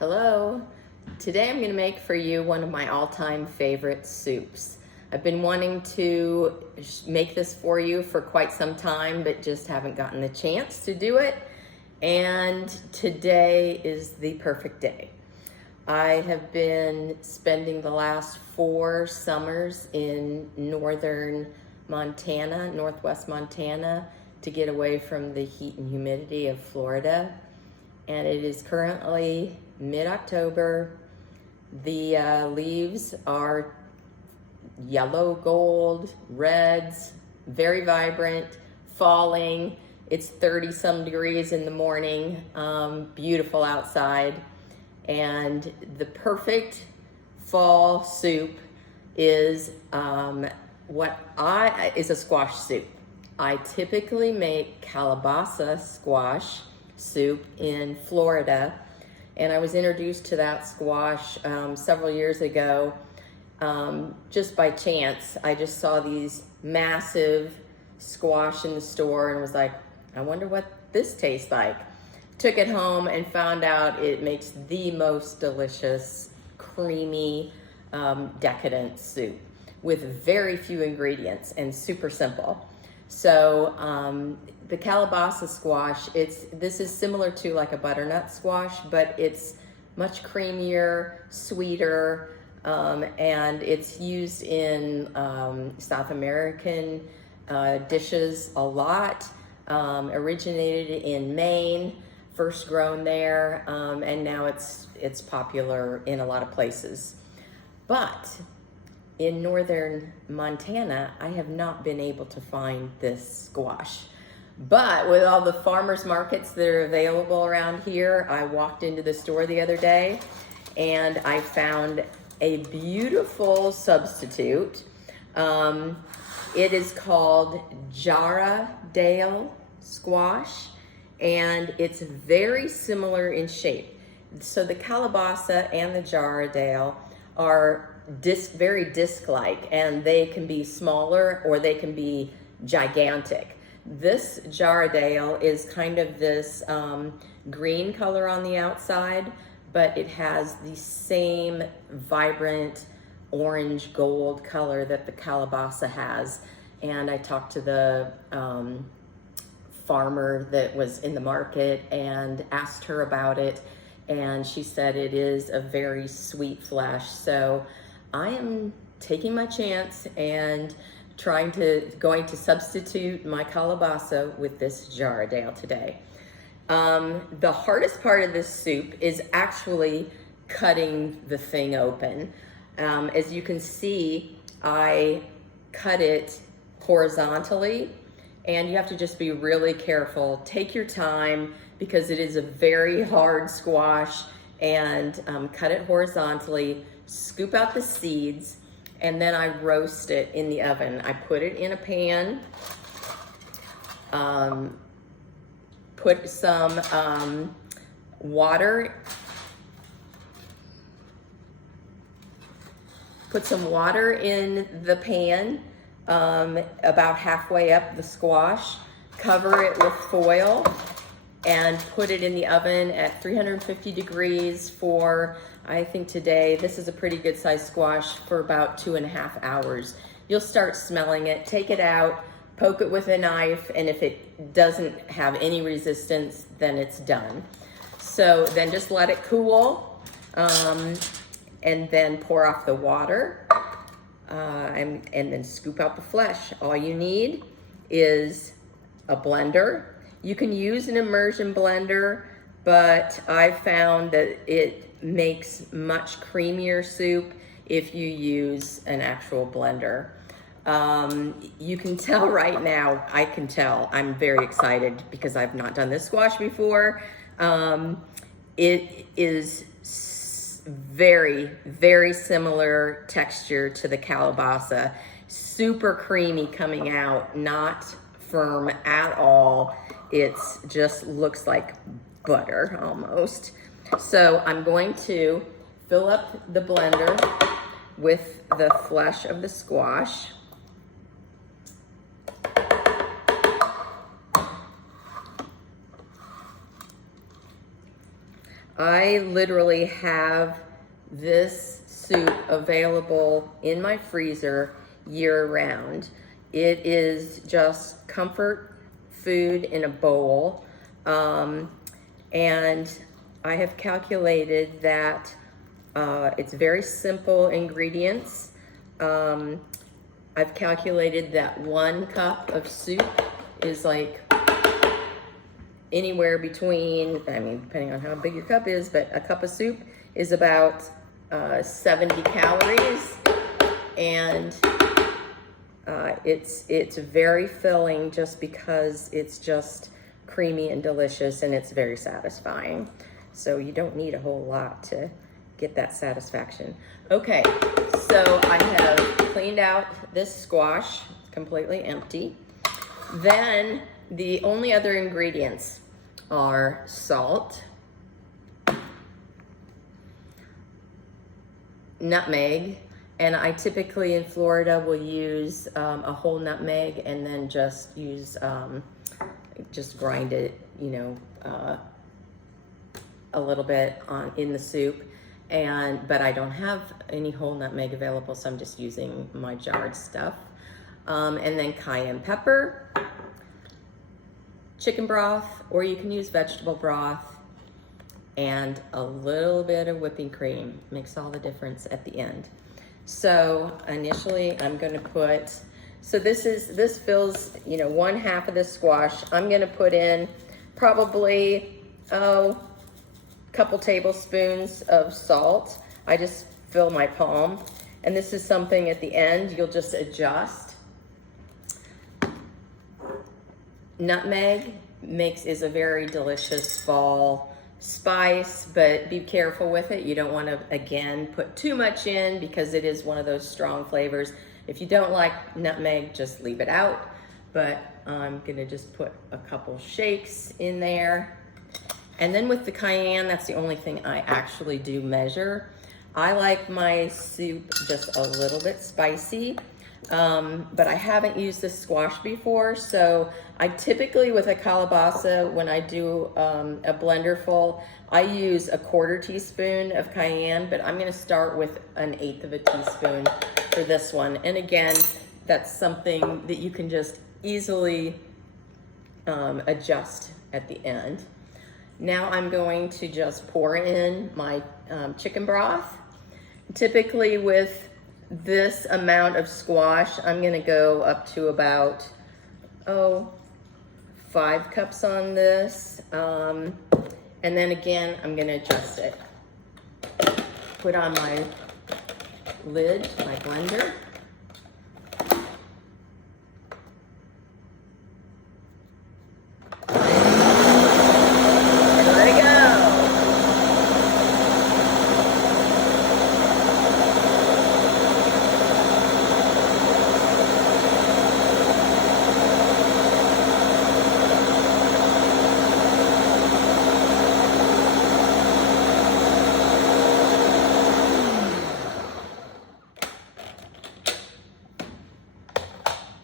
Hello. Today I'm going to make for you one of my all-time favorite soups. I've been wanting to make this for you for quite some time, but just haven't gotten the chance to do it. And today is the perfect day. I have been spending the last 4 summers in northern Montana, northwest Montana, to get away from the heat and humidity of Florida. And it is currently mid-October. The leaves are yellow, gold, reds, very vibrant, falling. It's 30 some degrees in the morning, beautiful outside. And the perfect fall soup is is a squash soup. I typically make calabaza squash soup in Florida, and I was introduced to that squash several years ago just by chance. I just saw these massive squash in the store and was like, I wonder what this tastes like. Took it home and found out it makes the most delicious, creamy, decadent soup with very few ingredients and super simple. So the calabaza squash, this is similar to like a butternut squash, but it's much creamier, sweeter, and it's used in South American dishes a lot. Originated in Maine, first grown there, and now it's popular in a lot of places. But in northern Montana, I have not been able to find this squash. But with all the farmers markets that are available around here, I walked into the store the other day and I found a beautiful substitute. It is called Jarrahdale squash, and it's very similar in shape. So the calabaza and the Jarrahdale are very disc-like, and they can be smaller or they can be gigantic. This Jarrahdale is kind of this green color on the outside, but it has the same vibrant orange gold color that the calabaza has. And I talked to the farmer that was in the market and asked her about it, and she said it is a very sweet flesh. So I am taking my chance and going to substitute my calabaza with this Jarrahdale today. The hardest part of this soup is actually cutting the thing open. As you can see, I cut it horizontally, and you have to just be really careful. Take your time because it is a very hard squash, and cut it horizontally, scoop out the seeds, and then I roast it in the oven. I put it in a pan, put some water in the pan, about halfway up the squash, cover it with foil, and put it in the oven at 350 degrees for, I think today, this is a pretty good sized squash, for about 2.5 hours. You'll start smelling it, take it out, poke it with a knife, and if it doesn't have any resistance, then it's done. So then just let it cool, and then pour off the water, and then scoop out the flesh. All you need is a blender. You can use an immersion blender, but I found that it makes much creamier soup if you use an actual blender. You can tell right now, I can tell, I'm very excited because I've not done this squash before. It is very, very similar texture to the calabaza. Super creamy coming out, not firm at all. It's just looks like butter almost. So I'm going to fill up the blender with the flesh of the squash. I literally have this soup available in my freezer year round. It is just comfort food in a bowl. And I have calculated that it's very simple ingredients. I've calculated that 1 cup of soup is like anywhere between, I mean, depending on how big your cup is, but a cup of soup is about 70 calories, and it's very filling just because it's just creamy and delicious, and it's very satisfying. So you don't need a whole lot to get that satisfaction. Okay, so I have cleaned out this squash, completely empty. Then the only other ingredients are salt, nutmeg, and I typically in Florida will use a whole nutmeg and then just use, just grind it, you know, a little bit in the soup. But I don't have any whole nutmeg available, so I'm just using my jarred stuff. And then cayenne pepper, chicken broth, or you can use vegetable broth, and a little bit of whipping cream. Makes all the difference at the end. So initially I'm gonna put, so this fills, you know, 1/2 of this squash. I'm gonna put in probably, couple tablespoons of salt. I just fill my palm. And this is something at the end you'll just adjust. Nutmeg is a very delicious fall spice, but be careful with it. You don't want to, again, put too much in because it is one of those strong flavors. If you don't like nutmeg, just leave it out. But I'm gonna just put a couple shakes in there. And then with the cayenne, that's the only thing I actually do measure. I like my soup just a little bit spicy, but I haven't used this squash before, so I typically, with a calabaza, when I do a blender full, I use a 1/4 teaspoon of cayenne, but I'm gonna start with 1/8 of a teaspoon for this one. And again, that's something that you can just easily adjust at the end. Now I'm going to just pour in my chicken broth. Typically with this amount of squash, I'm gonna go up to about, 5 cups on this. And then again, I'm gonna adjust it. Put on my lid, my blender.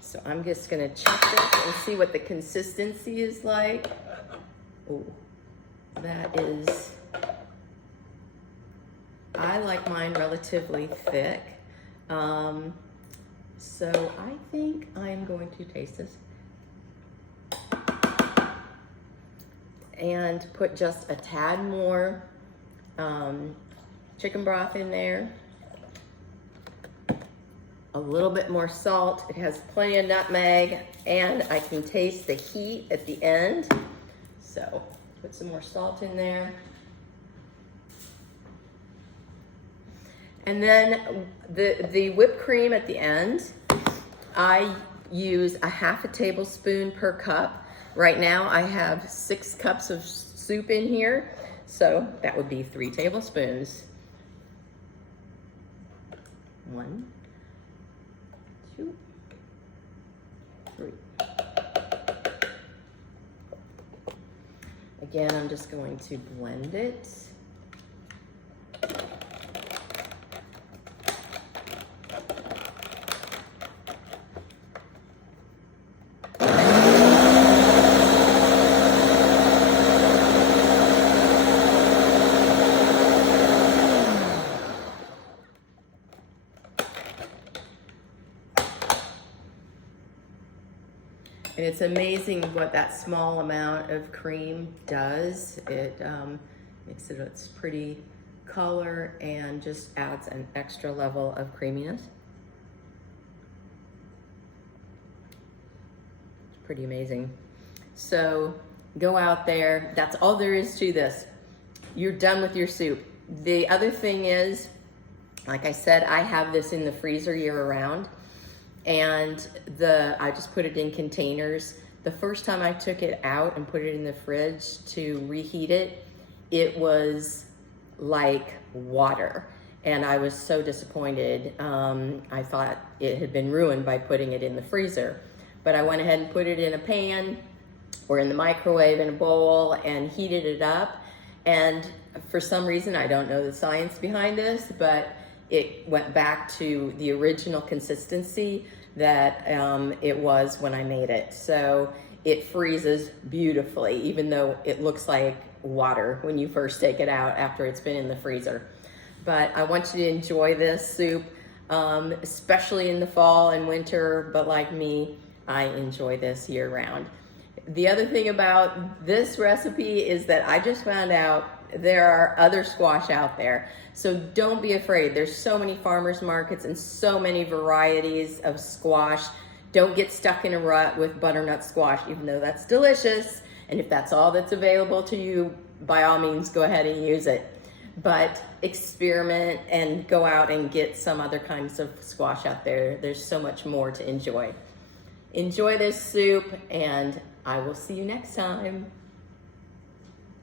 So I'm just gonna check this and see what the consistency is like. Oh, that is, I like mine relatively thick. So I think I'm going to taste this and put just a tad more chicken broth in there. A little bit more salt. It has plenty of nutmeg, and I can taste the heat at the end. So put some more salt in there. And then the whipped cream at the end, I use 1/2 tablespoon per cup. Right now I have 6 cups of soup in here, so that would be 3 tablespoons. 1, 2, 3. Again, I'm just going to blend it. And it's amazing what that small amount of cream does. It makes it its pretty color and just adds an extra level of creaminess. It's pretty amazing. So go out there. That's all there is to this. You're done with your soup. The other thing is, like I said, I have this in the freezer year round, and I just put it in containers. The first time I took it out and put it in the fridge to reheat it, it was like water, and I was so disappointed. I thought it had been ruined by putting it in the freezer, but I went ahead and put it in a pan or in the microwave in a bowl and heated it up. And for some reason, I don't know the science behind this, but it went back to the original consistency that it was when I made it. So it freezes beautifully, even though it looks like water when you first take it out after it's been in the freezer. But I want you to enjoy this soup, especially in the fall and winter, but like me, I enjoy this year round. The other thing about this recipe is that I just found out there are other squash out there. So don't be afraid. There's so many farmers markets and so many varieties of squash. Don't get stuck in a rut with butternut squash, even though that's delicious. And if that's all that's available to you, by all means, go ahead and use it. But experiment and go out and get some other kinds of squash out there. There's so much more to enjoy. Enjoy this soup, and I will see you next time.